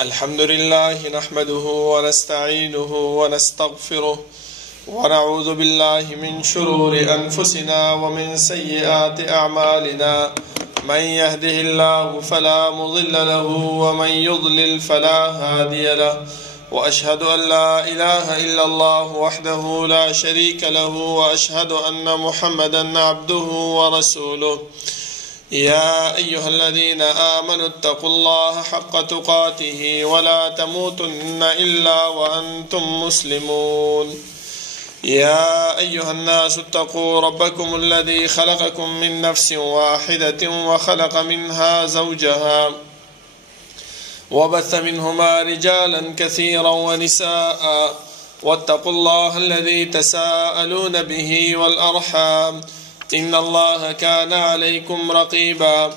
الحمد لله نحمده ونستعينه ونستغفره ونعوذ بالله من شرور أنفسنا ومن سيئات أعمالنا من يهده الله فلا مضل له ومن يضلل فلا هادي له وأشهد أن لا إله إلا الله وحده لا شريك له وأشهد أن محمدا عبده ورسوله يا أيها الذين آمنوا اتقوا الله حق تقاته ولا تموتن إلا وأنتم مسلمون يا أيها الناس اتقوا ربكم الذي خلقكم من نفس واحدة وخلق منها زوجها وبث منهما رجالا كثيرا ونساء واتقوا الله الذي تساءلون به والأرحام إن الله كان عليكم رقيبا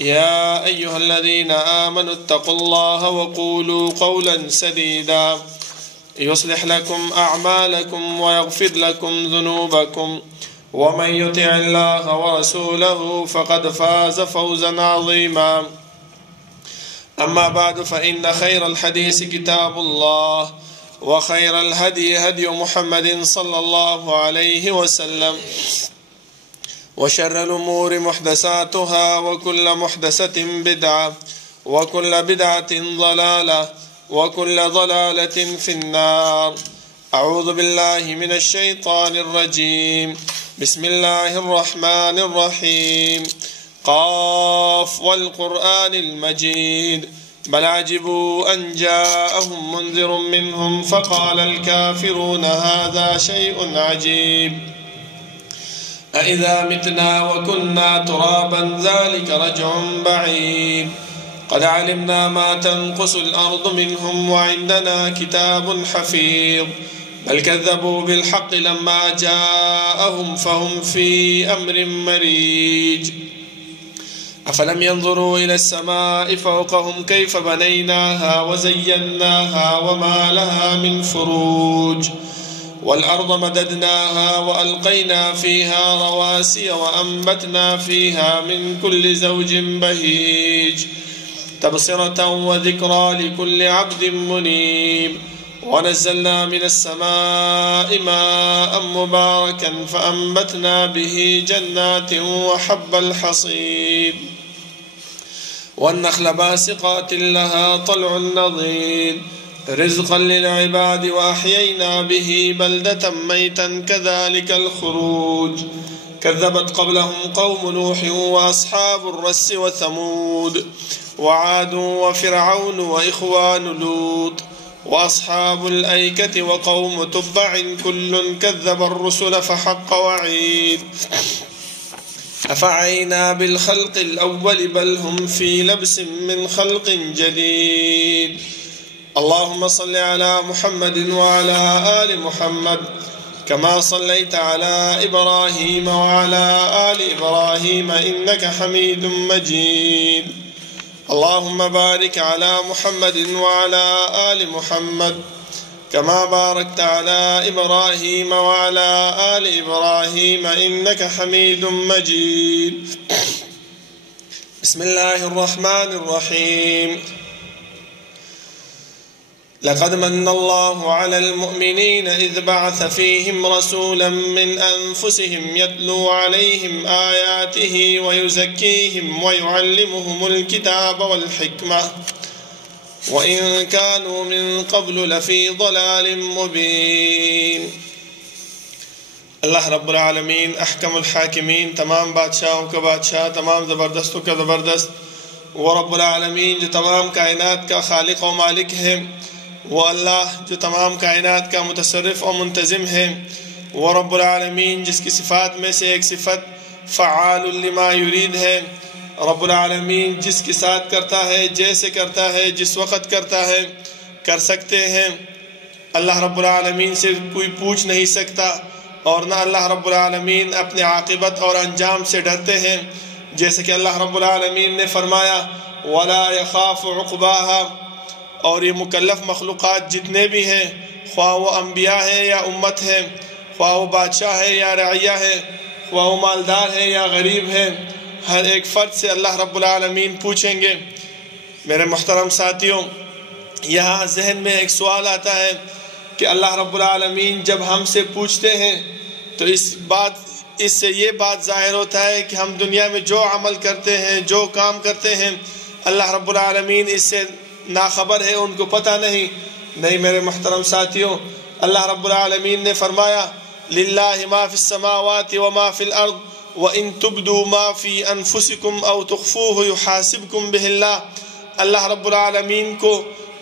يا أيها الذين آمنوا اتقوا الله وقولوا قولا سديدا يصلح لكم أعمالكم ويغفر لكم ذنوبكم ومن يطع الله ورسوله فقد فاز فوزا عظيما أما بعد فإن خير الحديث كتاب الله وخير الهدي هدي محمد صلى الله عليه وسلم وشر الأمور محدثاتها وكل محدثة بدعة وكل بدعة ضلالة وكل ضلالة في النار. أعوذ بالله من الشيطان الرجيم. بسم الله الرحمن الرحيم. قاف والقرآن المجيد بل عجبوا أن جاءهم منذر منهم فقال الكافرون هذا شيء عجيب أإذا متنا وكنا ترابا ذلك رجع بعيد قد علمنا ما تنقص الأرض منهم وعندنا كتاب حفيظ بل كذبوا بالحق لما جاءهم فهم في أمر مريج أفلم ينظروا إلى السماء فوقهم كيف بنيناها وزيناها وما لها من فروج والأرض مددناها وألقينا فيها رواسي وأنبتنا فيها من كل زوج بهيج تبصرة وذكرى لكل عبد منيب ونزلنا من السماء ماء مباركا فأنبتنا به جنات وحب الحصيد والنخل باسقات لها طلع نضيد رزقا للعباد وأحيينا به بلدة ميتا كذلك الخروج كذبت قبلهم قوم نوح وأصحاب الرس وثمود وعاد وفرعون وإخوان لوط وأصحاب الأيكة وقوم تبع كل كذب الرسل فحق وعيد أفعينا بالخلق الأول بل هم في لبس من خلق جديد. اللهم صل على محمد وعلى آل محمد كما صليت على إبراهيم وعلى آل إبراهيم إنك حميد مجيد. اللهم بارك على محمد وعلى آل محمد كما باركت على إبراهيم وعلى آل إبراهيم إنك حميد مجيد. بسم الله الرحمن الرحيم. لقد من الله على المؤمنين إذ بعث فيهم رسولا من أنفسهم يتلو عليهم آياته ويزكيهم ويعلمهم الكتاب والحكمة وإن كانوا من قبل لفي ضلال مبين. اللہ رب العالمین احکم الحاکمین، تمام بادشاہوں کا بادشاہ، تمام زبردستوں کا زبردست، وہ رب العالمین جو تمام کائنات کا خالق و مالک ہے، وہ اللہ جو تمام کائنات کا متصرف و منتظم ہے، وہ رب العالمین جس کی صفات میں سے ایک صفت فعال لما یرید ہے۔ رب العالمین جس کے ساتھ کرتا ہے، جیسے کرتا ہے، جس وقت کرتا ہے، کر سکتے ہیں۔ اللہ رب العالمین سے کوئی پوچھ نہیں سکتا، اور نہ اللہ رب العالمین اپنے عاقبت اور انجام سے ڈرتے ہیں، جیسے کہ اللہ رب العالمین نے فرمایا وَلَا يَخَافُ عُقْبَاهَا۔ اور یہ مکلف مخلوقات جتنے بھی ہیں، خواہ وہ انبیاء ہے یا امت ہے، خواہ وہ بادشاہ ہے یا رعیہ ہے، خواہ وہ مالدار ہے یا غریب ہے، ہر ایک فرد سے اللہ رب العالمین پوچھیں گے۔ میرے محترم ساتھیوں، یہاں ذہن میں ایک سوال آتا ہے کہ اللہ رب العالمین جب ہم سے پوچھتے ہیں تو اس سے یہ بات ظاہر ہوتا ہے کہ ہم دنیا میں جو عمل کرتے ہیں، جو کام کرتے ہیں، اللہ رب العالمین اس سے ناخبر ہے، ان کو پتہ نہیں میرے محترم ساتھیوں، اللہ رب العالمین نے فرمایا للہ ما فی السماوات وما فی الارض وَإِن تُبْدُوا مَا فِي أَنفُسِكُمْ أَوْ تُخْفُوهُ يُحَاسِبْكُمْ بِهِ اللَّهُ، اللہ رب العالمین کو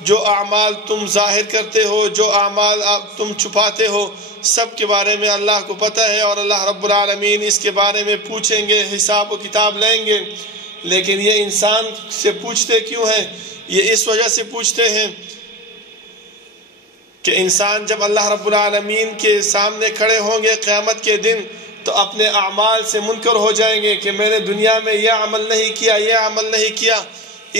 جو اعمال تم ظاہر کرتے ہو، جو اعمال تم چھپاتے ہو، سب کے بارے میں اللہ کو پتہ ہے، اور اللہ رب العالمین اس کے بارے میں پوچھیں گے، حساب و کتاب لیں گے۔ لیکن یہ انسان سے پوچھتے کیوں ہیں؟ یہ اس وجہ سے پوچھتے ہیں کہ انسان جب اللہ رب العالمین کے سامنے کھڑے ہوں گے قیامت کے دن تو اپنے اعمال سے منکر ہو جائیں گے کہ میں نے دنیا میں یہ عمل نہیں کیا، یہ عمل نہیں کیا۔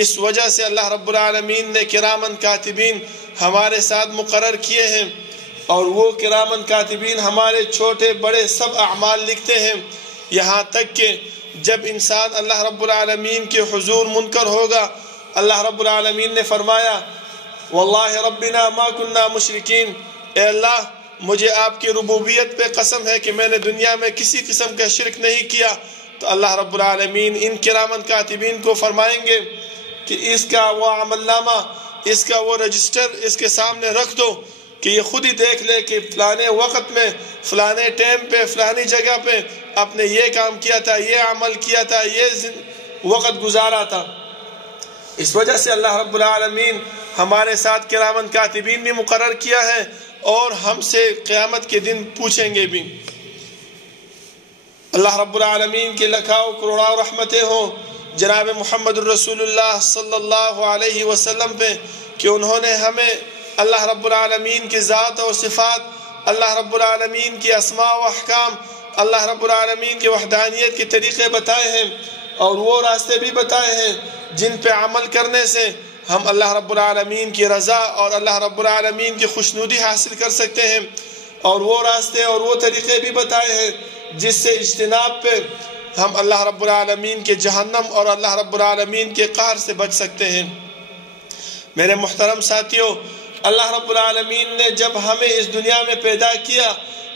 اس وجہ سے اللہ رب العالمین نے کرامن کاتبین ہمارے ساتھ مقرر کیے ہیں، اور وہ کرامن کاتبین ہمارے چھوٹے بڑے سب اعمال لکھتے ہیں، یہاں تک کہ جب انسان اللہ رب العالمین کے حضور منکر ہوگا، اللہ رب العالمین نے فرمایا واللہ ربنا ما کننا مشرکین، اے اللہ مجھے آپ کی ربوبیت پہ قسم ہے کہ میں نے دنیا میں کسی قسم کا شرک نہیں کیا، تو اللہ رب العالمین ان کرامن کاتبین کو فرمائیں گے کہ اس کا وہ عمل نامہ، اس کا وہ رجسٹر اس کے سامنے رکھ دو کہ یہ خود ہی دیکھ لے کہ فلانے وقت میں، فلانے ٹائم پہ، فلانی جگہ پہ آپ نے یہ کام کیا تھا، یہ عمل کیا تھا، یہ وقت گزارا تھا۔ اس وجہ سے اللہ رب العالمین ہمارے ساتھ کرامن کاتبین بھی مقرر کیا ہے، اور ہم سے قیامت کے دن پوچھیں گے بھی۔ اللہ رب العالمین کے لاکھوں کروڑوں رحمتیں ہوں جناب محمد الرسول اللہ صلی اللہ علیہ وسلم پہ کہ انہوں نے ہمیں اللہ رب العالمین کی ذات اور صفات، اللہ رب العالمین کی اسماء و احکام، اللہ رب العالمین کی وحدانیت کے طریقے بتائے ہیں، اور وہ راستے بھی بتائے ہیں جن پہ عمل کرنے سے ہم اللہ رب العالمین کی رضا اور اللہ رب العالمین کی خوشنودی حاصل کر سکتے ہیں، اور وہ راستے اور وہ طریقے بھی بتائے ہیں جس سے اجتناب پہ ہم اللہ رب العالمین کے جہنم اور اللہ رب العالمین کے قہر سے بچ سکتے ہیں۔ میرے محترم ساتھیوں، اللہ رب العالمین نے جب ہمیں اس دنیا میں پیدا کیا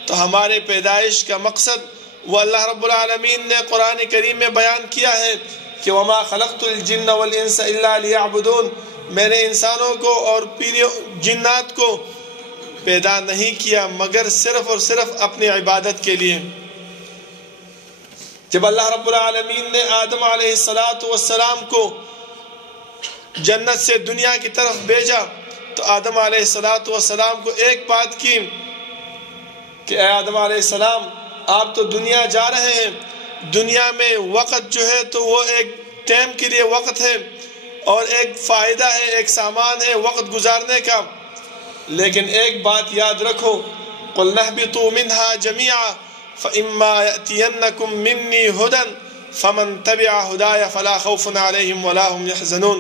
تو ہمارے پیدائش کا مقصد وہ اللہ رب العالمین نے قرآن کریم میں بیان کیا ہے کہ وَمَا خَلَقْتُ الْجِنَّ وَالْإِنسَ إِلَّا لِيَعْبُدُونَ، میں نے انسانوں کو اور جنات کو پیدا نہیں کیا مگر صرف اور صرف اپنی عبادت کے لیے۔ جب اللہ رب العالمین نے آدم علیہ السلام کو جنت سے دنیا کی طرف بھیجا تو آدم علیہ السلام کو ایک بات کی کہ اے آدم علیہ السلام، آپ تو دنیا جا رہے ہیں، دنیا میں وقت جو ہے تو وہ ایک ٹائم کے لیے وقت ہے اور ایک فائدہ ہے، ایک سامان ہے وقت گزارنے کا، لیکن ایک بات یاد رکھو قُلْ نَهْبِطُوا مِنْهَا جَمِيعًا فَإِمَّا يَأْتِيَنَّكُمْ مِنِّي هُدًى فَمَنْ تَبِعَ هُدَايَ فَلَا خَوْفٌ عَلَيْهِمْ وَلَا هُمْ يَحْزَنُونَ۔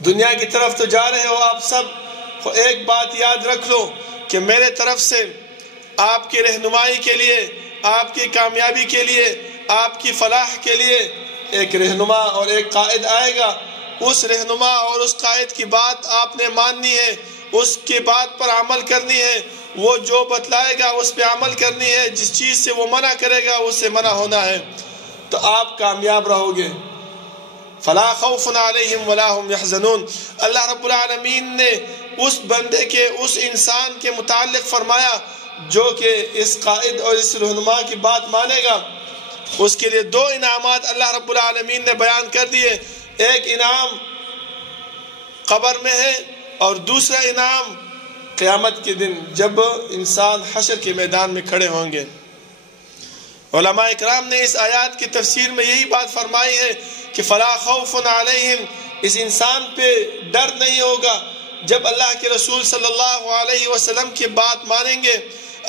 دنیا کی طرف تو جا رہے ہو آپ سب، تو ایک بات یاد رکھ لو کہ میرے طرف سے آپ کی رہنمائی کے لیے، آپ کی کامیابی کے لیے، آپ کی فلاح کے لیے ایک رہنما اور ایک قائد آئے گا۔ اس رہنما اور اس قائد کی بات آپ نے ماننی ہے، اس کی بات پر عمل کرنی ہے، وہ جو بتلائے گا اس پہ عمل کرنی ہے، جس چیز سے وہ منع کرے گا اس سے منع ہونا ہے، تو آپ کامیاب رہو گے۔ فلا خوف علیہم ولا هم يحزنون۔ اللہ رب العالمین نے اس بندے کے، اس انسان کے متعلق فرمایا جو کہ اس قائد اور اس رہنما کی بات مانے گا، اس کے لیے دو انعامات اللہ رب العالمین نے بیان کر دیے۔ ایک انعام قبر میں ہے اور دوسرا انعام قیامت کے دن جب انسان حشر کے میدان میں کھڑے ہوں گے۔ علماء اکرام نے اس آیات کی تفسیر میں یہی بات فرمائی ہے کہ فلا خوف علیہم، اس انسان پہ ڈر نہیں ہوگا جب اللہ کے رسول صلی اللہ علیہ وسلم کی بات مانیں گے،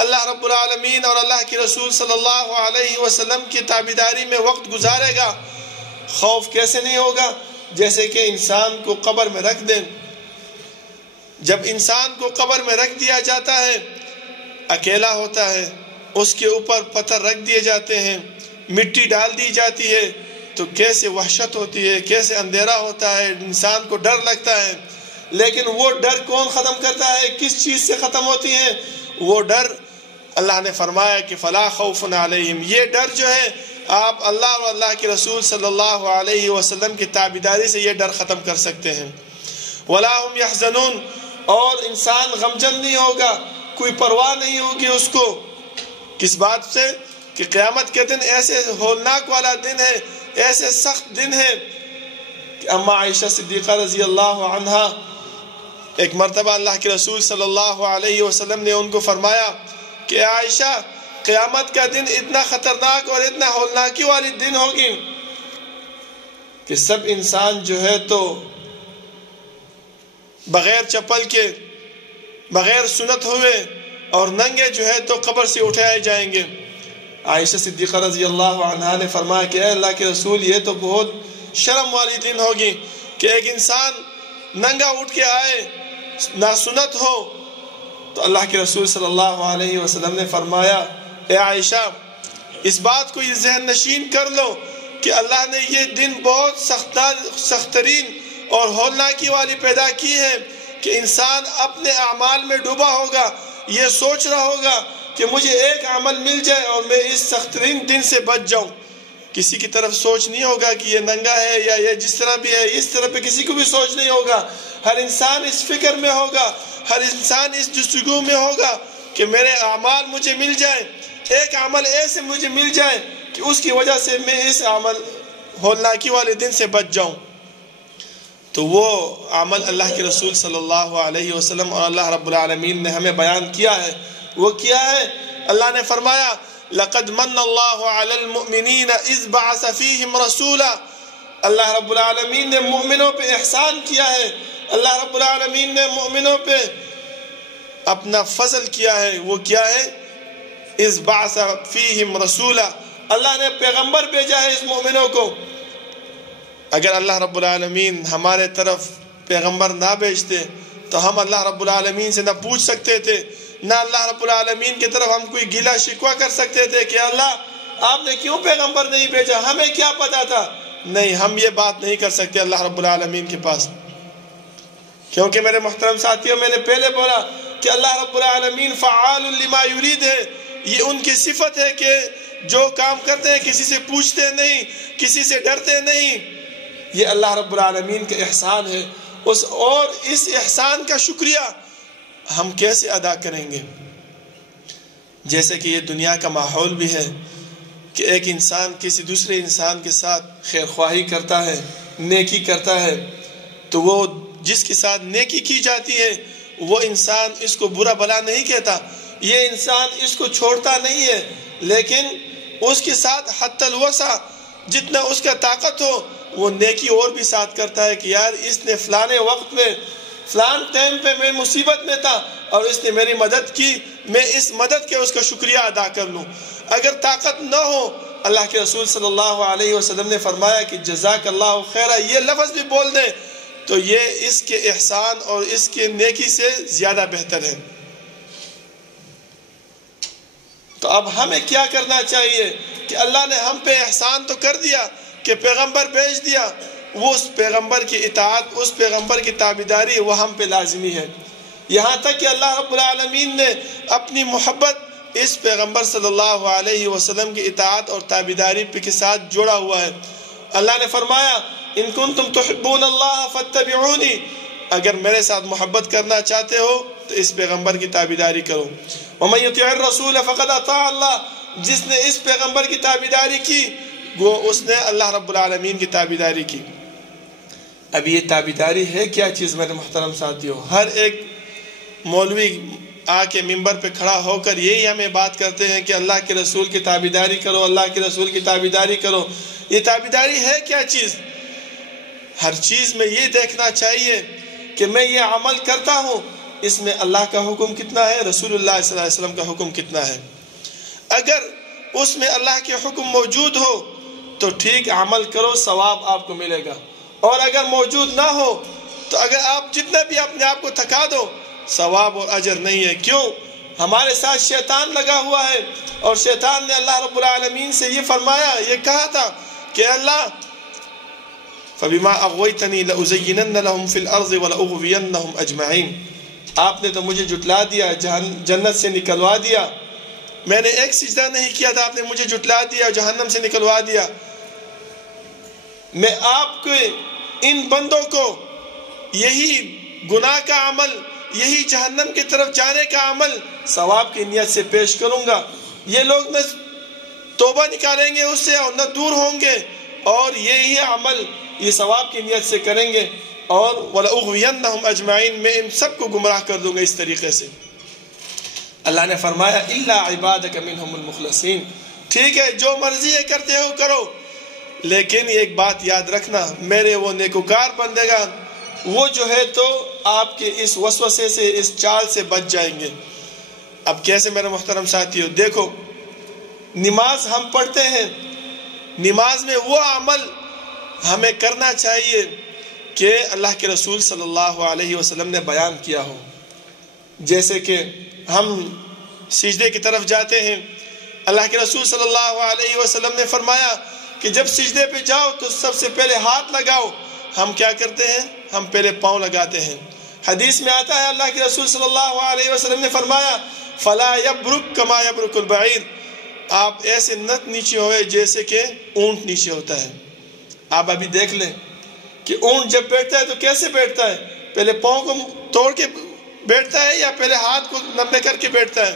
اللہ رب العالمین اور اللہ کے رسول صلی اللہ علیہ وسلم کی تابعداری میں وقت گزارے گا۔ خوف کیسے نہیں ہوگا؟ جیسے کہ انسان کو قبر میں رکھ دیں، جب انسان کو قبر میں رکھ دیا جاتا ہے اکیلا ہوتا ہے، اس کے اوپر پتھر رکھ دیے جاتے ہیں، مٹی ڈال دی جاتی ہے، تو کیسے وحشت ہوتی ہے، کیسے اندھیرا ہوتا ہے، انسان کو ڈر لگتا ہے. لیکن وہ ڈر کون ختم کرتا ہے؟ کس چیز سے ختم ہوتی ہے وہ ڈر؟ اللہ نے فرمایا کہ فلا خوف علیہم، یہ ڈر جو ہے آپ اللہ اور اللہ کے رسول صلی اللہ علیہ وسلم کی تابعداری سے یہ ڈر ختم کر سکتے ہیں. ولا هم يحزنون، اور انسان غمجن نہیں ہوگا، کوئی پرواہ نہیں ہوگی اس کو. کس بات سے؟ کہ قیامت کے دن ایسے ہولناک والا دن ہے، ایسے سخت دن ہے کہ اما عائشہ صدیقہ رضی اللہ عنہا ایک مرتبہ اللہ کے رسول صلی اللہ علیہ وسلم نے ان کو فرمایا کہ عائشہ قیامت کا دن اتنا خطرناک اور اتنا ہولناکی والی دن ہوگی کہ سب انسان جو ہے تو بغیر چپل کے، بغیر سنت ہوئے اور ننگے جو ہے تو قبر سے اٹھائے جائیں گے. عائشہ صدیقہ رضی اللہ عنہا نے فرمایا کہ اے اللہ کے رسول یہ تو بہت شرم والی دن ہوگی کہ ایک انسان ننگا اٹھ کے آئے، نہ سنت ہو. تو اللہ کے رسول صلی اللہ علیہ وسلم نے فرمایا اے عائشہ اس بات کو یہ ذہن نشین کر لو کہ اللہ نے یہ دن بہت سخت ترین اور ہولناکی والی پیدا کی ہے کہ انسان اپنے اعمال میں ڈوبا ہوگا، یہ سوچ رہا ہوگا کہ مجھے ایک عمل مل جائے اور میں اس سخت ترین دن سے بچ جاؤں. کسی کی طرف سوچ نہیں ہوگا کہ یہ ننگا ہے یا یہ جس طرح بھی ہے، اس طرح پہ کسی کو بھی سوچ نہیں ہوگا. ہر انسان اس فکر میں ہوگا، ہر انسان اس جستجو میں ہوگا کہ میرے اعمال مجھے مل جائیں، ایک عمل ایسے مجھے مل جائے کہ اس کی وجہ سے میں اس عمل ہولناکی والے دن سے بچ جاؤں. تو وہ عمل اللہ کے رسول صلی اللہ علیہ وسلم اور اللہ رب العالمین نے ہمیں بیان کیا ہے. وہ کیا ہے؟ اللہ نے فرمایا لقد من اللہ علی المؤمنین اذ بعث فیہم رسولا. اللہ رب العالمین نے مومنوں پہ احسان کیا ہے، اللہ رب العالمین نے مومنوں پہ اپنا فضل کیا ہے. وہ کیا ہے؟ اذ بعث فیہم رسولا، اللہ نے پیغمبر بھیجا ہے اس مومنوں کو. اگر اللہ رب العالمین ہمارے طرف پیغمبر نہ بھیجتے تو ہم اللہ رب العالمین سے نہ پوچھ سکتے تھے، نہ اللہ رب العالمین کی طرف ہم کوئی گیلا شکوہ کر سکتے تھے کہ اللہ آپ نے کیوں پیغمبر نہیں بھیجا، ہمیں کیا پتا تھا. نہیں، ہم یہ بات نہیں کر سکتے اللہ رب العالمین کے پاس. کیونکہ میرے محترم ساتھیوں، میں نے پہلے بولا کہ اللہ رب العالمین فعال لما یرید ہے. یہ ان کی صفت ہے کہ جو کام کرتے ہیں کسی سے پوچھتے نہیں، کسی سے ڈرتے نہیں. یہ اللہ رب العالمین کا احسان ہے. اور اس احسان کا شکریہ ہم کیسے ادا کریں گے؟ جیسے کہ یہ دنیا کا ماحول بھی ہے کہ ایک انسان کسی دوسرے انسان کے ساتھ خیر خواہی کرتا ہے، نیکی کرتا ہے، تو وہ جس کے ساتھ نیکی کی جاتی ہے وہ انسان اس کو برا بھلا نہیں کہتا، یہ انسان اس کو چھوڑتا نہیں ہے، لیکن اس کے ساتھ حتی الوسع جتنا اس کا طاقت ہو وہ نیکی اور بھی ساتھ کرتا ہے کہ یار اس نے فلانے وقت میں فلان ٹائم پہ میں مصیبت میں تھا اور اس نے میری مدد کی، میں اس مدد کے اس کا شکریہ ادا کر لوں. اگر طاقت نہ ہو، اللہ کے رسول صلی اللہ علیہ وسلم نے فرمایا کہ جزاک اللہ خیرہ یہ لفظ بھی بول دیں تو یہ اس کے احسان اور اس کے نیکی سے زیادہ بہتر ہے. تو اب ہمیں کیا کرنا چاہیے کہ اللہ نے ہم پہ احسان تو کر دیا کہ پیغمبر بھیج دیا، وہ اس پیغمبر کی اطاعت، اس پیغمبر کی تابعداری وہ ہم پہ لازمی ہے. یہاں تک کہ اللہ رب العالمین نے اپنی محبت اس پیغمبر صلی اللہ علیہ وسلم کی اطاعت اور تابعداری کے ساتھ جوڑا ہوا ہے. اللہ نے فرمایا ان کنتم تحبون اللہ فاتبعونی، اگر میرے ساتھ محبت کرنا چاہتے ہو تو اس پیغمبر کی تابعداری کرو. ومن یطع الرسول فقد اطاع اللہ، جس نے اس پیغمبر کی تابعداری کی وہ اس نے اللہ رب العالمین کی تابعداری کی. اب یہ تابعداری ہے کیا چیز میرے محترم ساتھیوں؟ ہر ایک مولوی آ کے ممبر پہ کھڑا ہو کر یہی ہمیں بات کرتے ہیں کہ اللہ کے رسول کی تابعداری کرو، اللہ کے رسول کی تابعداری کرو. یہ تابعداری ہے کیا چیز؟ ہر چیز میں یہ دیکھنا چاہیے کہ میں یہ عمل کرتا ہوں اس میں اللہ کا حکم کتنا ہے، رسول اللہ صلی اللہ علیہ وسلم کا حکم کتنا ہے. اگر اس میں اللہ کے حکم موجود ہو تو ٹھیک عمل کرو، ثواب آپ کو ملے گا. اور اگر موجود نہ ہو تو اگر آپ جتنا بھی اپنے آپ کو تھکا دو ثواب اور اجر نہیں ہے. کیوں؟ ہمارے ساتھ شیطان لگا ہوا ہے اور شیطان نے اللہ رب العالمین سے یہ فرمایا، یہ کہا تھا کہ اللہ فَبِمَا أَغْوَيْتَنِي لَأُزَيِّنَنَّ لَهُمْ فِي الْأَرْضِ وَلَأُغْوِيَنَّهُمْ أَجْمَعِينَ، آپ نے تو مجھے جھٹلا دیا، جنت سے نکلوا دیا، میں نے ایک سجدہ نہیں کیا تھا، آپ نے مجھے جھٹلا دیا، جہنم سے نکلوا دیا، میں آپ کے ان بندوں کو یہی گناہ کا عمل، یہی جہنم کی طرف جانے کا عمل ثواب کی نیت سے پیش کروں گا، یہ لوگ نہ توبہ نکالیں گے اس سے اور نہ دور ہوں گے، اور یہی عمل یہ ثواب کی نیت سے کریں گے، اور وَلَأُغْوِيَنَّهُمْ أَجْمَعِينَ، میں ان سب کو گمراہ کر دوں گا اس طریقے سے۔ اللہ نے فرمایا إِلَّا عِبَادَكَ مِنْهُمُ الْمُخْلَصِينَ، ٹھیک ہے جو مرضی ہے کرتے ہو کرو، لیکن ایک بات یاد رکھنا، میرے وہ نیکوکار بندگان وہ جو ہے تو آپ کے اس وسوسے سے، اس چال سے بچ جائیں گے۔ اب کیسے میرے محترم ساتھیو، دیکھو نماز ہم پڑھتے ہیں، نماز میں وہ عمل ہمیں کرنا چاہیے کہ اللہ کے رسول صلی اللہ علیہ وسلم نے بیان کیا ہو، جیسے کہ ہم سجدے کی طرف جاتے ہیں، اللہ کے رسول صلی اللہ علیہ وسلم نے فرمایا کہ جب سجدے پہ جاؤ تو سب سے پہلے ہاتھ لگاؤ، ہم کیا کرتے ہیں؟ ہم پہلے پاؤں لگاتے ہیں۔ حدیث میں آتا ہے اللہ کے رسول صلی اللہ علیہ وسلم نے فرمایا فَلَا يَبْرُكْ كَمَا يَبْرُكُ الْبَعِيرُ، آپ ایسے نت نیچے ہوئے جیسے کہ اونٹ نیچے ہوتا ہے۔ آپ ابھی دیکھ لیں کہ اونٹ جب بیٹھتا ہے تو کیسے بیٹھتا ہے؟ پہلے پاؤں کو توڑ کے بیٹھتا ہے یا پہلے ہاتھ کو لمبے کر کے بیٹھتا ہے؟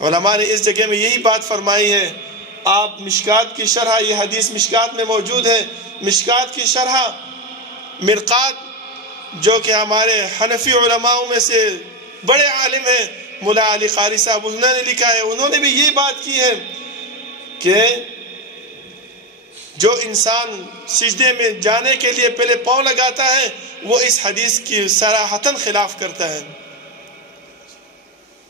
علماء نے اس جگہ میں یہی بات فرمائی ہے۔ آپ مشکات کی شرح، یہ حدیث مشکات میں موجود ہے، مشکات کی شرح مرقات جو کہ ہمارے حنفی علماء میں سے بڑے عالم ہیں، مولا علی قاری صاحب، انہوں نے لکھا ہے، انہوں نے بھی یہ بات کی ہے کہ جو انسان سجدے میں جانے کے لیے پہلے پاؤں لگاتا ہے وہ اس حدیث کی صراحتاً خلاف کرتا ہے۔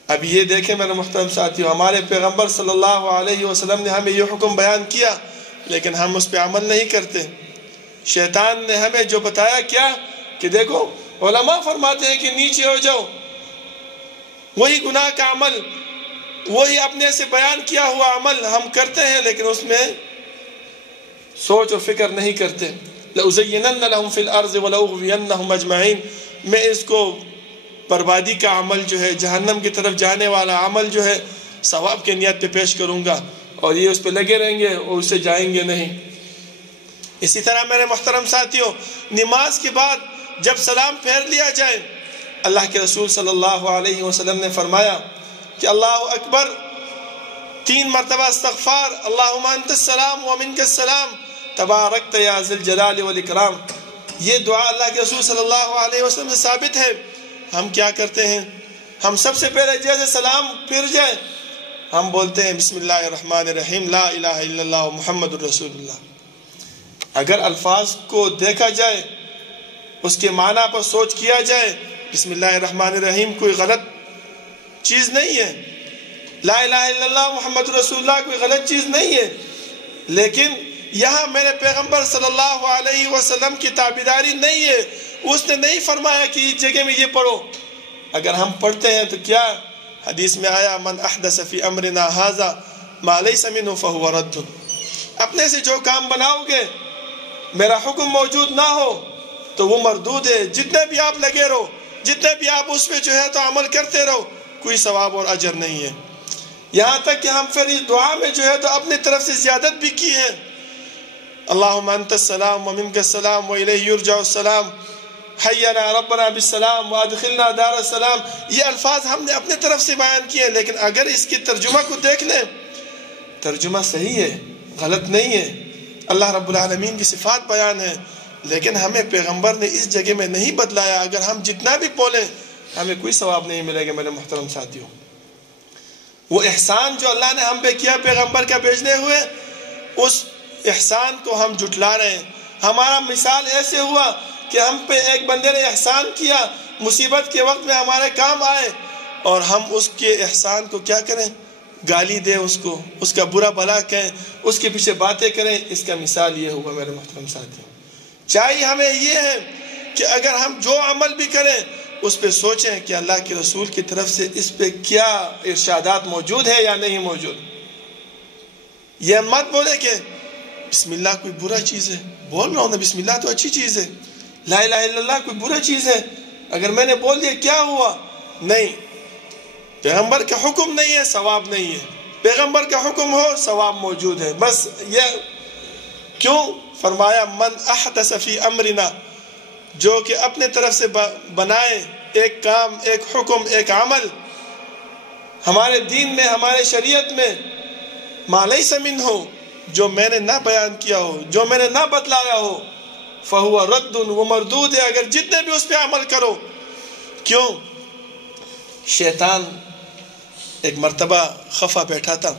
اب یہ دیکھیں میرے محترم ساتھیو، ہمارے پیغمبر صلی اللہ علیہ وسلم نے ہمیں یہ حکم بیان کیا لیکن ہم اس پہ عمل نہیں کرتے۔ شیطان نے ہمیں جو بتایا کیا کہ دیکھو علماء فرماتے ہیں کہ نیچے ہو جاؤ، وہی گناہ کا عمل، وہی اپنے سے بیان کیا ہوا عمل ہم کرتے ہیں لیکن اس میں سوچ و فکر نہیں کرتے۔ لَأُزَيِّنَنَّ لَهُمْ فِي الْأَرْضِ وَلَأُغْوِيَنَّهُمْ أَجْمَعِينَ، میں اس کو بربادی کا عمل جو ہے، جہنم کی طرف جانے والا عمل جو ہے ثواب کے نیت پہ پیش کروں گا، اور یہ اس پہ لگے رہیں گے اور اس سے جائیں گے نہیں۔ اسی طرح میرے محترم ساتھیوں، نماز کے بعد جب سلام پھیر لیا جائے، اللہ کے رسول صلی اللہ علیہ وسلم نے فرمایا کہ اللہ اکبر، 3 مرتبہ استغفار، اللہم انت السلام ومنک السلام تبارکت یا ذی الجلال والاکرام، یہ دعا اللہ کے رسول صلی اللہ علیہ وسلم سے ثابت ہے۔ ہم کیا کرتے ہیں؟ ہم سب سے پہلے جیسے سلام پھر جائے ہم بولتے ہیں بسم اللہ الرحمن الرحیم، لا الہ الا اللہ محمد الرسول اللہ۔ اگر الفاظ کو دیکھا جائے، اس کے معنی پر سوچ کیا جائے، بسم اللہ الرحمن الرحیم کوئی غلط چیز نہیں ہے، لا الہ الا اللہ محمد رسول اللہ کوئی غلط چیز نہیں ہے، لیکن یہاں میرے پیغمبر صلی اللہ علیہ وسلم کی تابعداری نہیں ہے۔ اس نے نہیں فرمایا کہ اس جگہ میں یہ پڑھو۔ اگر ہم پڑھتے ہیں تو کیا حدیث میں آیا من احدث فی امرنا ھذا ما لیس منہ فہو رد، اپنے سے جو کام بناؤ گے میرا حکم موجود نہ ہو تو وہ مردود ہے۔ جتنے بھی آپ لگے رہو، جتنے بھی آپ اس پہ جو ہے تو عمل کرتے رہو، کوئی ثواب اور اجر نہیں ہے۔ یہاں تک کہ ہم پھر اس دعا میں جو ہے تو اپنے طرف سے زیادت بھی کی ہے، اللہم انت السلام ومنک السلام والیہ یرجع السلام، حینا ربنا بالسلام وادخلنا دار السلام، یہ الفاظ ہم نے اپنے طرف سے بیان کیے، لیکن اگر اس کی ترجمہ کو دیکھ لیں، ترجمہ صحیح ہے، غلط نہیں ہے، اللہ رب العالمین کی صفات بیان ہے، لیکن ہمیں پیغمبر نے اس جگہ میں نہیں بدلایا۔ اگر ہم جتنا بھی بولیں ہمیں کوئی ثواب نہیں ملے گا میرے محترم ساتھیوں۔ وہ احسان جو اللہ نے ہم پہ کیا پیغمبر کا بھیجنے ہوئے، اس احسان کو ہم جھٹلا رہے ہیں۔ ہمارا مثال ایسے ہوا کہ ہم پہ ایک بندے نے احسان کیا، مصیبت کے وقت میں ہمارے کام آئے، اور ہم اس کے احسان کو کیا کریں؟ گالی دیں، اس کو، اس کا برا بھلا کہیں، اس کے پیچھے باتیں کریں۔ اس کا مثال یہ ہوگا میرے محترم ساتھیوں۔ چاہیے ہمیں یہ ہے کہ اگر ہم جو عمل بھی کریں اس پہ سوچیں کہ اللہ کے رسول کی طرف سے اس پہ کیا ارشادات موجود ہے یا نہیں موجود۔ یہ مت بولے کہ بسم اللہ کوئی برا چیز ہے؟ بول رہا ہوں نا، بسم اللہ تو اچھی چیز ہے. لا الہ الا اللہ کوئی برا چیز ہے؟ اگر میں نے بول دیا کیا ہوا؟ نہیں. پیغمبر کا حکم نہیں ہے، ثواب نہیں ہے. پیغمبر کا حکم ہو، ثواب موجود ہے. بس یہ کیوں فرمایا من احدث فی امرنا، جو کہ اپنے طرف سے بنائے ایک کام، ایک حکم، ایک عمل ہمارے دین میں، ہمارے شریعت میں، ما لیس منہ، جو میں نے نہ بیان کیا ہو، جو میں نے نہ بتلایا ہو، فہو رد، وہ مردود ہے. اگر جتنے بھی اس پہ عمل کرو. کیوں؟ شیطان ایک مرتبہ خفا بیٹھا تھا.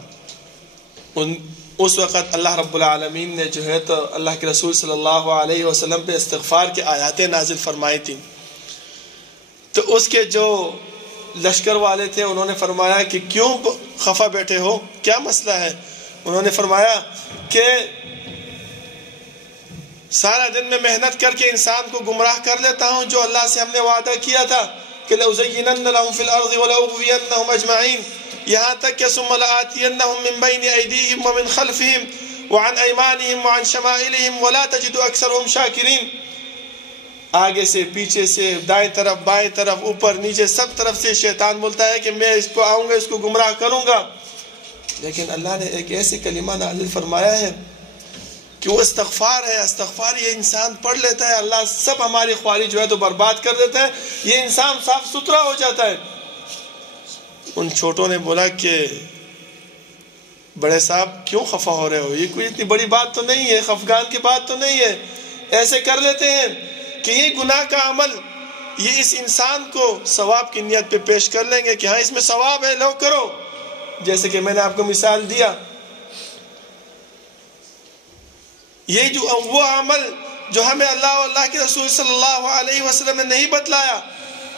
اس وقت اللہ رب العالمین نے جو ہے تو اللہ کے رسول صلی اللہ علیہ وسلم پہ استغفار کی آیاتیں نازل فرمائی تھیں. تو اس کے جو لشکر والے تھے انہوں نے فرمایا کہ کیوں خفا بیٹھے ہو، کیا مسئلہ ہے؟ انہوں نے فرمایا کہ سارا دن میں محنت کر کے انسان کو گمراہ کر لیتا ہوں، جو اللہ سے ہم نے وعدہ کیا تھا کہ لَأُزَيِّنَنَّ لَهُمْ فِي الْأَرْضِ وَلَأُغْوِيَنَّهُمْ أَجْمَعِينَ، یہاں تک کہ ثُمَّ لَآتِيَنَّهُمْ مِنْ بَيْنِ أَيْدِيهِمْ وَمِنْ خَلْفِهِمْ وَعَنْ أَيْمَانِهِمْ وَعَنْ شَمَائِلِهِمْ وَلَا تَجِدُ أَكْثَرَهُمْ شَاكِرِينَ. آگے سے، پیچھے سے، دائیں طرف، بائیں طرف، اوپر نیچے، سب طرف سے شیطان بولتا ہے کہ میں اس کو آؤں گا، اس کو گمراہ کروں گا. لیکن اللہ نے ایک ایسی کلمہ نازل فرمایا ہے کہ وہ استغفار ہے. استغفار یہ انسان پڑھ لیتا ہے، اللہ سب ہماری خواہی جو ہے تو برباد کر دیتا ہے، یہ انسان صاف ستھرا ہو جاتا ہے. ان چھوٹوں نے بولا کہ بڑے صاحب کیوں خفا ہو رہے ہو؟ یہ کوئی اتنی بڑی بات تو نہیں ہے، خفگان کی بات تو نہیں ہے. ایسے کر لیتے ہیں کہ یہ گناہ کا عمل یہ اس انسان کو ثواب کی نیت پہ پیش کر لیں گے کہ ہاں اس میں ثواب ہے، لو کرو. جیسے کہ میں نے آپ کو مثال دیا، یہ جو وہ عمل جو ہمیں اللہ اور اللہ کے رسول صلی اللہ علیہ وسلم نے نہیں بتلایا،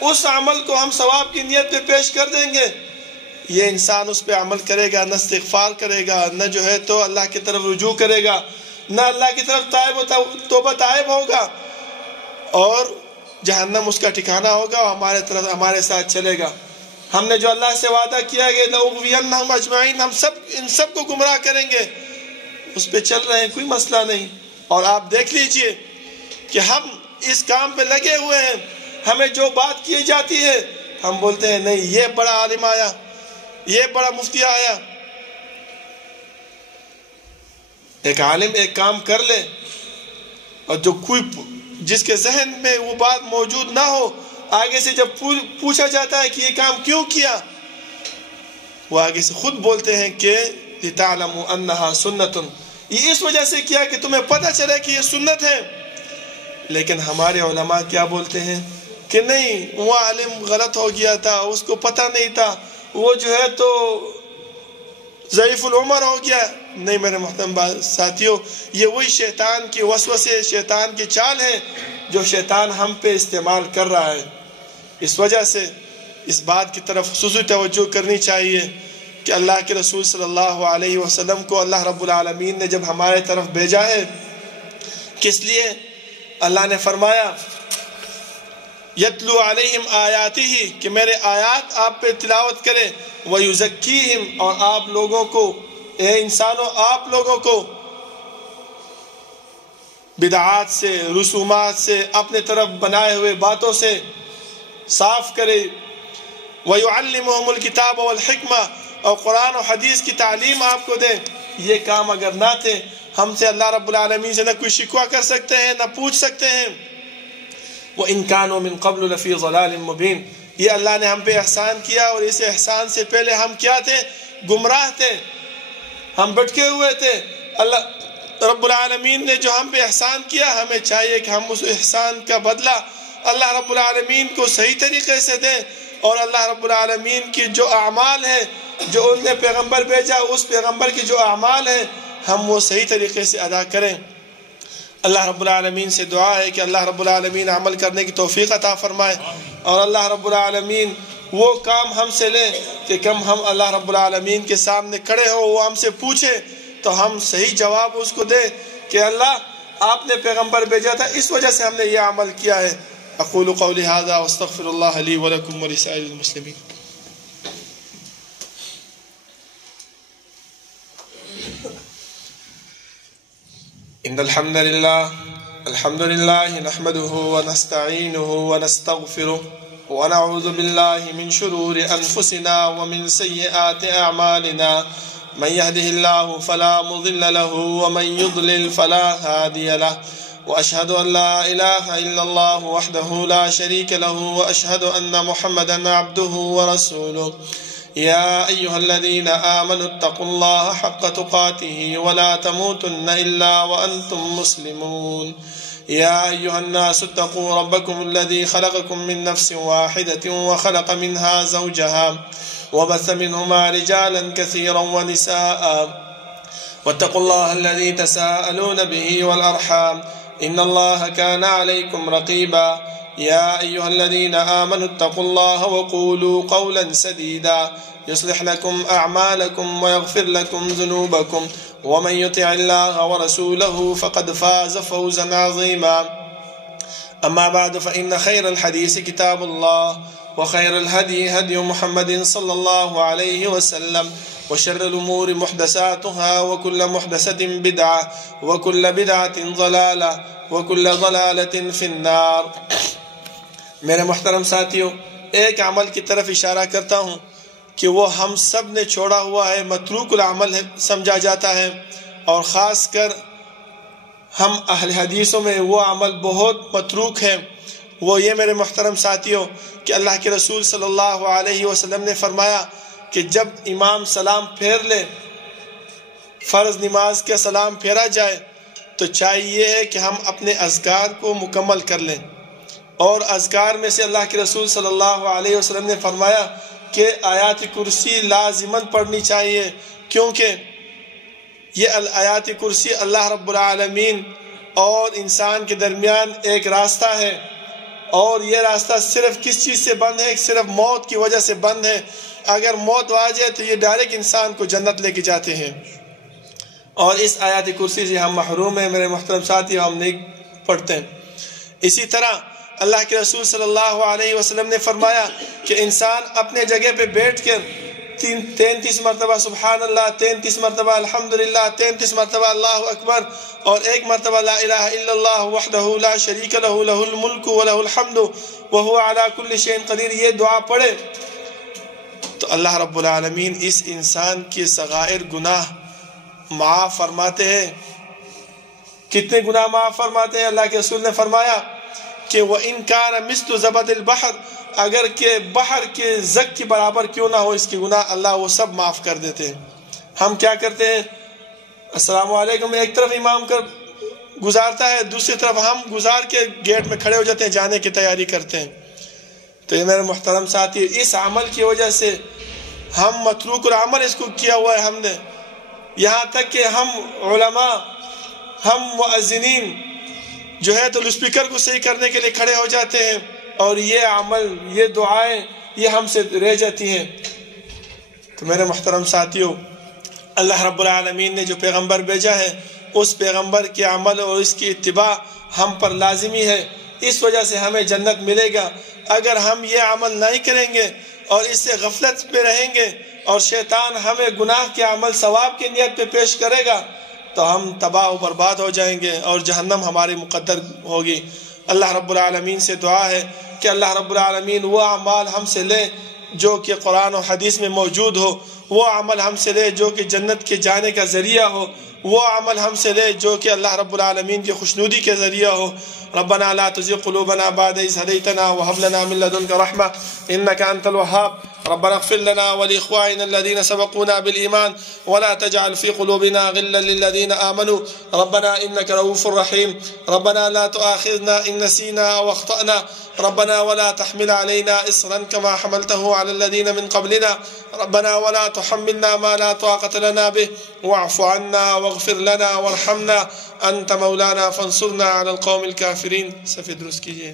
اس عمل کو ہم ثواب کی نیت پہ پیش کر دیں گے. یہ انسان اس پہ عمل کرے گا، نہ استغفار کرے گا، نہ جو ہے تو اللہ کی طرف رجوع کرے گا، نہ اللہ کی طرف توبہ تائب ہوگا، اور جہنم اس کا ٹھکانہ ہوگا اور ہمارے ساتھ چلے گا. ہم نے جو اللہ سے وعدہ کیا کہ لَأُغْوِيَنَّهُمْ أَجْمَعِينَ، ہم ان سب کو گمراہ کریں گے، اس پہ چل رہے ہیں، کوئی مسئلہ نہیں. اور آپ دیکھ لیجئے کہ ہم اس کام پہ لگے ہوئے ہیں، ہمیں جو بات کی جاتی ہے ہم بولتے ہیں نہیں، یہ بڑا عالم آیا، یہ بڑا مفتی آیا. ایک عالم ایک کام کر لے اور جو کوئی جس کے ذہن میں وہ بات موجود نہ ہو، آگے سے جب پوچھا جاتا ہے کہ یہ کام کیوں کیا، وہ آگے سے خود بولتے ہیں کہ لِتَعْلَمُوا أَنَّهَا سُنَّةٌ، یہ اس وجہ سے کیا کہ تمہیں پتہ چلے کہ یہ سنت ہے. لیکن ہمارے علماء کیا بولتے ہیں کہ نہیں، وہ عالم غلط ہو گیا تھا، اس کو پتہ نہیں تھا، وہ جو ہے تو ضعیف العمر ہو گیا. نہیں میرے محترم ساتھیوں، یہ وہی شیطان کی وسوسے، شیطان کی چال ہے جو شیطان ہم پہ استعمال کر رہا ہے. اس وجہ سے اس بات کی طرف خصوصی توجہ کرنی چاہیے کہ اللہ کے رسول صلی اللہ علیہ وسلم کو اللہ رب العالمین نے جب ہمارے طرف بھیجا ہے، کس لیے؟ اللہ نے فرمایا یتلو علیہم آیاتہ، کہ میرے آیات آپ پہ تلاوت کرے، ویزکیہم، اور آپ لوگوں کو، اے انسانوں آپ لوگوں کو بدعات سے، رسومات سے، اپنے طرف بنائے ہوئے باتوں سے صاف کرے. وَيُعَلِّمُهُمُ الْكِتَابَ وَالْحِكْمَةَ، اور قرآن و حدیث کی تعلیم آپ کو دیں. یہ کام اگر نہ تھے، ہم سے اللہ رب العالمین سے نہ کوئی شکوہ کر سکتے ہیں، نہ پوچھ سکتے ہیں. وَإِن كَانُوا مِن قَبْلُ لَفِي ضَلَالٍ مُبِينٍ، یہ اللہ نے ہم پہ احسان کیا، اور اس احسان سے پہلے ہم کیا تھے؟ گمراہ تھے، ہم بھٹکے ہوئے تھے. اللہ رب العالمین نے جو ہم پہ احسان کیا، ہمیں چاہیے کہ ہم اس احسان کا بدلہ اللہ رب العالمین کو صحیح طریقے سے دیں، اور اللہ رب العالمین کی جو اعمال ہیں، جو ان نے پیغمبر بھیجا، اس پیغمبر کی جو اعمال ہیں، ہم وہ صحیح طریقے سے ادا کریں. اللہ رب العالمین سے دعا ہے کہ اللہ رب العالمین عمل کرنے کی توفیق عطا فرمائے، اور اللہ رب العالمین وہ کام ہم سے لیں کہ کم ہم اللہ رب العالمین کے سامنے کھڑے ہو، وہ ہم سے پوچھے تو ہم صحیح جواب اس کو دیں کہ اللہ آپ نے پیغمبر بھیجا تھا، اس وجہ سے ہم نے یہ عمل کیا ہے. اقول قولی هذا واستغفر اللہ لی ولکم ولسائر المسلمین. إن الحمد لله نحمده ونستعينه ونستغفره ونعوذ بالله من شرور أنفسنا ومن سيئات أعمالنا من يهده الله فلا مضل له ومن يضلل فلا هادي له وأشهد أن لا إله إلا الله وحده لا شريك له وأشهد أن محمدا عبده ورسوله يا أيها الذين آمنوا اتقوا الله حق تقاته ولا تموتن إلا وأنتم مسلمون يا أيها الناس اتقوا ربكم الذي خلقكم من نفس واحدة وخلق منها زوجها وبث منهما رجالا كثيرا ونساء واتقوا الله الذي تساءلون به والأرحام إن الله كان عليكم رقيبا يا أيها الذين آمنوا اتقوا الله وقولوا قولا سديدا يصلح لكم أعمالكم ويغفر لكم ذنوبكم ومن يطع الله ورسوله فقد فاز فوزا عظيما أما بعد فإن خير الحديث كتاب الله وخير الهدي هدي محمد صلى الله عليه وسلم وشر الأمور محدثاتها وكل محدثة بدعة وكل بدعة ضلالة وكل ضلالة في النار. میرے محترم ساتھیوں، ایک عمل کی طرف اشارہ کرتا ہوں کہ وہ ہم سب نے چھوڑا ہوا ہے، متروک العمل سمجھا جاتا ہے، اور خاص کر ہم اہل حدیثوں میں وہ عمل بہت متروک ہے۔ وہ یہ میرے محترم ساتھیوں کہ اللہ کے رسول صلی اللہ علیہ وسلم نے فرمایا کہ جب امام سلام پھیر لے، فرض نماز کے سلام پھیرا جائے، تو چاہیے ہے کہ ہم اپنے اذکار کو مکمل کر لیں۔ اور اذکار میں سے اللہ کے رسول صلی اللہ علیہ وسلم نے فرمایا کہ آیات کرسی لازماً پڑھنی چاہیے، کیونکہ یہ آیات کرسی اللہ رب العالمین اور انسان کے درمیان ایک راستہ ہے، اور یہ راستہ صرف کس چیز سے بند ہے؟ صرف موت کی وجہ سے بند ہے۔ اگر موت آ جائے تو یہ ڈائریکٹ انسان کو جنت لے کے جاتے ہیں، اور اس آیات کرسی سے ہم محروم ہیں میرے محترم ساتھی، ہم نہیں پڑھتے ہیں۔ اسی طرح اللہ کے رسول صلی اللہ علیہ وسلم نے فرمایا کہ انسان اپنے جگہ پہ بیٹھ کر 33 مرتبہ سبحان اللہ، 33 مرتبہ الحمدللہ، 33 مرتبہ اللہ اکبر، اور 1 مرتبہ لا الہ الا اللہ وحدہ لا شریک لہ لہ الملک ولہ الحمد وہو علی کل شیء قدیر، یہ دعا پڑھے تو اللہ رب العالمین اس انسان کے صغائر گناہ معاف فرماتے ہیں۔ کتنے گناہ معاف فرماتے ہیں؟ اللہ کے رسول نے فرمایا کہ وَإِن كَانَ مِثْلُ زَبَدِ الْبَحْرِ، اگر کہ بحر کے زگ کے برابر کیوں نہ ہو اس کی گناہ، اللہ وہ سب معاف کر دیتے ہیں۔ ہم کیا کرتے ہیں؟ السلام علیکم ایک طرف امام کر گزارتا ہے، دوسری طرف ہم گزار کے گیٹ میں کھڑے ہو جاتے ہیں، جانے کی تیاری کرتے ہیں۔ تو یہ میرے محترم ساتھی، اس عمل کی وجہ سے ہم متروک العمل اس کو کیا ہوا ہے ہم نے، یہاں تک کہ ہم علماء، ہم مؤذنین جو ہے تو اسپیکر کو صحیح کرنے کے لیے کھڑے ہو جاتے ہیں، اور یہ عمل، یہ دعائیں یہ ہم سے رہ جاتی ہیں۔ تو میرے محترم ساتھیوں، اللہ رب العالمین نے جو پیغمبر بھیجا ہے اس پیغمبر کے عمل اور اس کی اتباع ہم پر لازمی ہے، اس وجہ سے ہمیں جنت ملے گا۔ اگر ہم یہ عمل نہیں کریں گے اور اس سے غفلت پہ رہیں گے اور شیطان ہمیں گناہ کے عمل ثواب کی نیت پہ پیش کرے گا تو ہم تباہ و برباد ہو جائیں گے اور جہنم ہماری مقدر ہوگی۔ اللہ رب العالمین سے دعا ہے کہ اللہ رب العالمین وہ اعمال ہم سے لے جو کہ قرآن و حدیث میں موجود ہو، وہ عمل ہم سے لے جو کہ جنت کے جانے کا ذریعہ ہو، وہ عمل ہم سے لے جو کہ اللہ رب العالمین کی خوشنودی کے ذریعہ ہو۔ ربنا لا تزغ قلوبنا بعد إذ هديتنا وهب لنا من لدنك رحمة إنك أنت الوهاب ربنا اغفر لنا ولإخواننا الذين سبقونا بالإيمان ولا تجعل في قلوبنا غلا للذين آمنوا ربنا إنك رؤوف رحيم ربنا لا تؤاخذنا إن نسينا أو أخطأنا ربنا ولا تحمل علينا إصرا كما حملته على الذين من قبلنا ربنا ولا تحملنا ما لا طاقة لنا به واعف عنا واغفر لنا وارحمنا أنت مولانا فانصرنا على القوم الكافرين۔ سفید درست کیجئے۔